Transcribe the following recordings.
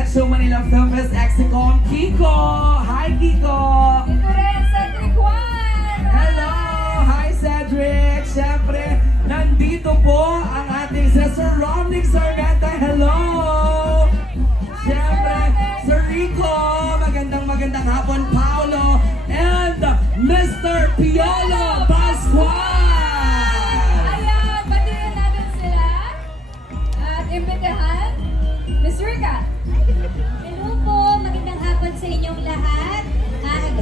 Metro Manila Film Fest Exicom, Kiko! Hi, Kiko! Ito rin, Cedric Juan! Hello! Hi, Cedric! Siyempre, nandito po ang ating Sir Romnick Sargenta. Hello! Siyempre, Sir Rico! Magandang hapon, Paolo! And Mr. Piolo Pascual! Ayan, batiin natin sila. At imbitahan, Miss Rica. Hello po, magandang hapon sa inyong lahat.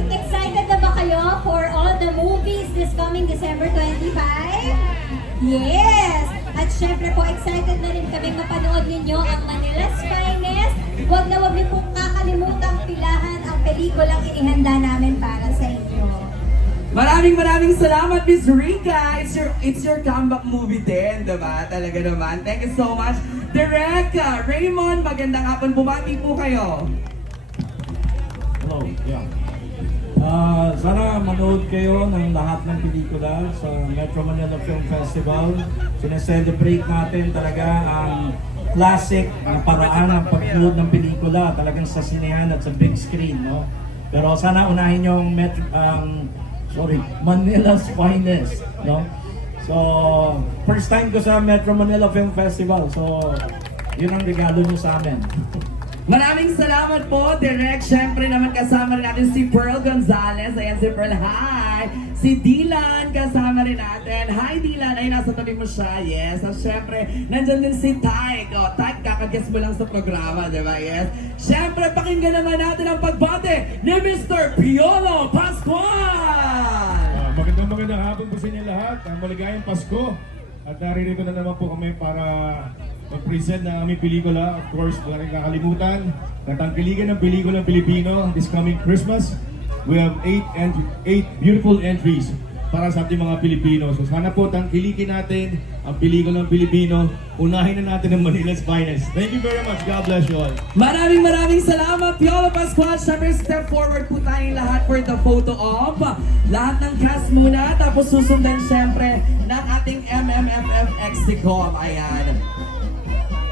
Excited na ba kayo for all the movies this coming December 25? Yes! At syempre po, excited na rin kami mapanood ninyo ang Manila's Finest. Huwag na huwag niyo pong kakalimutang pilahan ang pelikulang inihanda namin para sa inyo. Maraming salamat, Miss Rica. It's your comeback movie din, diba? Talaga naman. Thank you so much. Direk Raymond, magandang hapon. Bumati po kayo. Hello, yeah. Sana manood kayo ng lahat ng pelikula sa Metro Manila Film Festival. Sineselebrate natin talaga ang classic na paraan ng pag-nood ng pelikula, talagang sa sinehan at sa big screen, no? Pero sana unahin yung Manila's Finest, no? So, first time ko sa Metro Manila Film Festival, so yun ang regalo nyo sa amin. Maraming salamat po, Direk. Siyempre naman kasama rin natin si Pearl Gonzalez. Ayan si Pearl, hi! Si Dylan, kasama rin natin. Hi Dylan, ay nasa tabi mo siya, yes. At siyempre, nandyan din si Tyke. O, Tyke, kakaguess mo lang sa programa, di ba? Yes. Siyempre, pakinggan naman natin ang pagbate ni Mr. Piolo Pascual! Magandang hapon po sa inyo lahat. Maligayang Pasko. At naririto na naman po kami para mag-present ng aming pelikula. Of course, wala rin kakalimutan. Natangkiligan ng pelikulang Pilipino this coming Christmas. We have 8 beautiful entries para sa ating mga Pilipino. So sana po tangkilikin natin ang pelikulang Pilipino. Unahin na natin ang Manila's Finest. Thank you very much. God bless you all. Maraming salamat, Piolo Pascual. Siyempre, step forward po tayong lahat for the photo op. Lahat ng cast muna, tapos susundan siyempre ng ating MMFF Exicom. Ayan.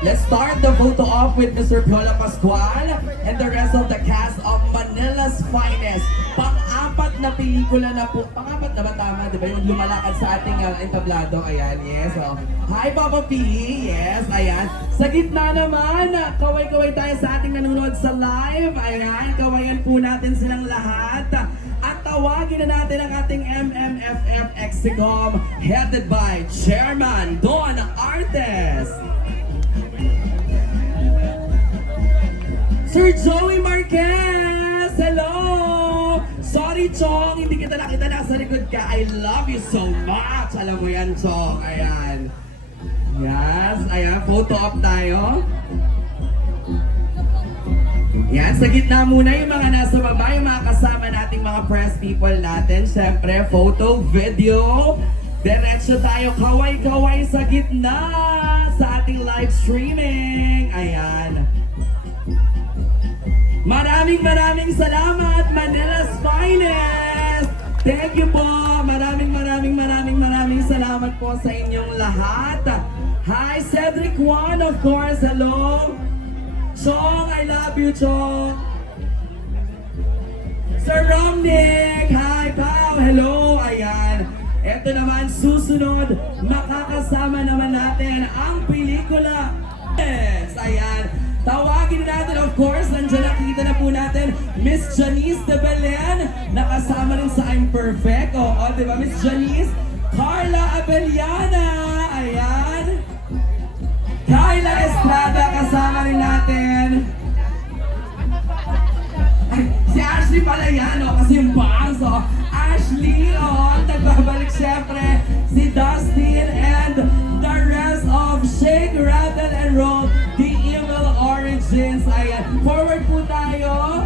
Let's start the photo op with Mr. Piolo Pascual and the rest of the cast of Manila's Finest. Pang-apat na pelikula na po. Pang-apat na ba tama? Diba yung lumalakad sa ating entablado? Ayan, yes. So, hi Papa P. Yes, ayan. Sa gitna naman, kaway-kaway tayo sa ating nanonood sa live. Ayan, kawayan po natin silang lahat. At tawagin na natin ang ating MMFF Exicom headed by Chairman Don Artes. Sir Joey Marquez! Hello! Sorry, Chong, hindi kita nakita, nasa likod ka. I love you so much! Alam mo yan, Chong. Ayan. Yes, ayan. Photo op tayo. Yan, sa gitna muna yung mga nasa baba, yung mga kasama nating mga press people natin. Siyempre, photo, video. Diretso tayo, kaway-kaway sa gitna sa ating live streaming. Ayan. Maraming salamat, Manila's Finest! Thank you po! Maraming salamat po sa inyong lahat. Hi, Cedric Juan, of course. Hello. Chong, I love you, Chong. Sir Romnick, hi, Pao. Hello, ayan. Ito naman, susunod, makakasama naman natin ang pelikula. Yes, ayan. Tawagin natin, of course, nandiyan nakita na po natin, Miss Janice de Belen, nakasama rin sa I'm Perfect. O, diba, Miss Janice? Carla Abellana, ayan. Kyla Estrada, kasama rin natin. Ay, si Ashley pala yan, kasi yung bangs, Ashley, nagbabalik siyempre, si Dustin and the rest of Shake, Rattle, and Roll, The Evil Origins. Ayan, forward po tayo.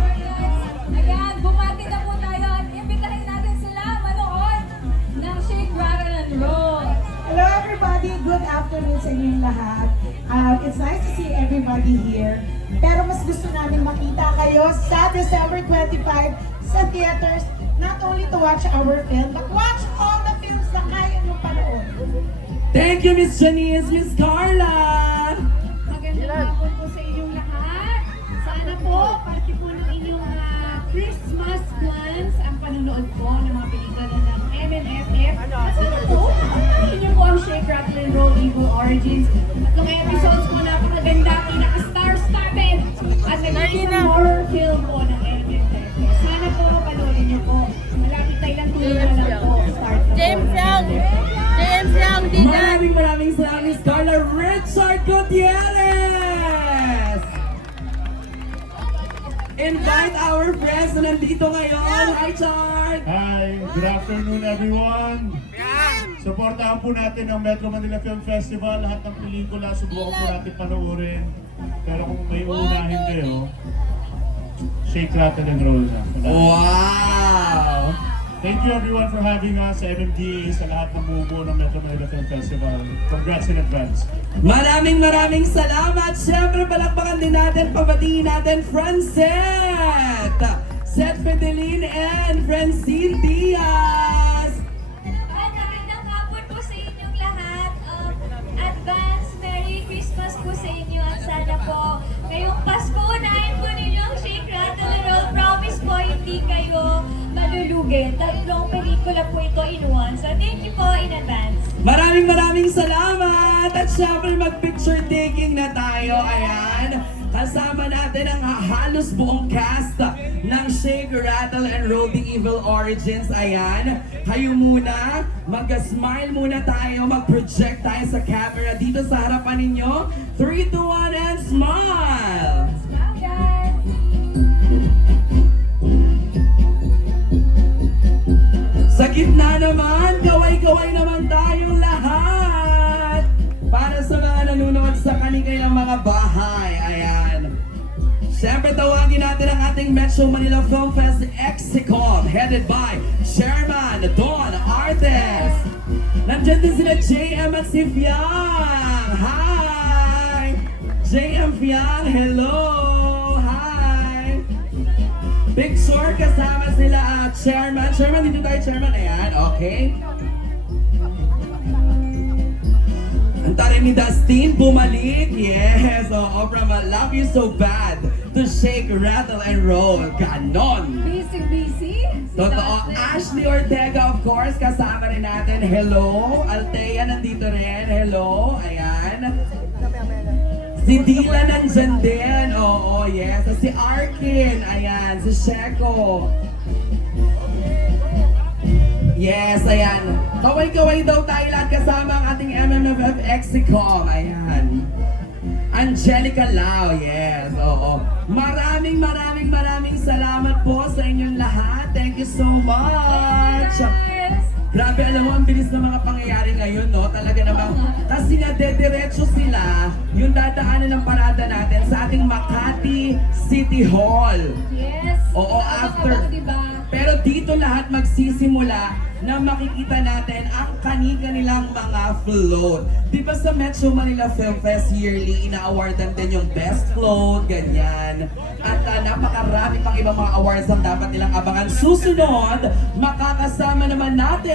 Ayan, bumati na po tayo at imbitahin natin sila manood ng Shake, Rattle, and Roll. Hello everybody, good afternoon sa inyong lahat. It's nice to see everybody here. Pero mas gusto namin makita kayo sa December 25 sa theaters, not only to watch our film, but watch all the films na kaya nyo panood. Thank you, Miss Janice, Miss Carla. Magandang hapon po sa inyong lahat. Sana Evil Origins. Tatlong episodes po, napakaganda, pinaka-star-studded. At naging isang horror film po ng Elvin Valdez. Sana po panoorin niyo po. Malapit tayo lang tuloy na lang po. Start na James po. Young! James Young, di na! Maraming salamat, Carla Richard Gutierrez! Invite our friends na nandito ngayon. Hi, Chard! Hi, good afternoon everyone. Suportahan po natin ang Metro Manila Film Festival. Lahat ng pelikula, subukan po natin panoorin. Pero kung may uunahin kayo, shake, rattle, and roll na. Wow! Thank you everyone for having us sa MMDA, sa lahat ng bumubuo ng Metro Manila Film Festival. Congrats in advance. Maraming salamat. Siyempre, palakpakan din natin, pabatiin natin, Francet, Seth Fidelin, and Francine Diaz. Magandang hapon po sa inyong lahat. Advance Merry Christmas po sa inyo at sana po ngayong Pasko unahin po ninyo ang Shake, Rattle, and Roll. Promise po hindi kayo malulugi. Tatlong pelikula po ito in one. So thank you po in advance. Maraming salamat. At syempre, mag-picture taking na tayo. Ayan. Kasama natin ang halos buong cast ng Shake, Rattle, and Roll The Evil Origins. Ayan. Kayo muna, mag-smile muna tayo, mag-project tayo sa camera dito sa harapan ninyo. 3, 2, 1, and smile! Wow, guys! Sa gitna naman, kaway-kaway naman tayong lahat! Para sa mga nanonood sa kanilang mga bahay, ayan. Siyempre, tawagin natin ang ating Metro Manila Film Fest Exicom, headed by Chairman Don Artes. Nandiyan din sila JM at si Fiang. Hi! JM Fiang, hello! Hi! Picture kasama sila Chairman. Chairman, dito tayo, Chairman. Ayan, okay. Ang taray ni Dustin, bumalik. Yes, oo, from Love You So Bad to Shake, Rattle, and Roll. Ganon. Busy? Totoo. Ashley Ortega, of course, kasama rin natin. Hello. Althea, nandito rin. Hello. Ayan. Si Dila nandyan din. Oo, yes. Si Arkin. Ayan. Si Sheko. Yes, ayan. Kaway-kaway daw tayo lahat kasama ang ating MMFF Exicom. Ayan. Angelica Lau, yes. Oo. Maraming salamat po sa inyong lahat. Thank you so much. Guys! Grabe, alam mo, ang bilis ng mga pangyayari ngayon, no? Talaga namang, kasi nga, dediretso sila yung dadaanan ng parada natin sa ating Makati City Hall. Yes! Oo, after. Abang-abang, diba? Pero dito lahat magsisimula na makikita natin ang kanilang mga float. Di ba sa Metro Manila Film Fest yearly, ina-awardan din yung best float, ganyan. At napakarami pang ibang mga awards ang dapat nilang abangan. Susunod, makakasama naman natin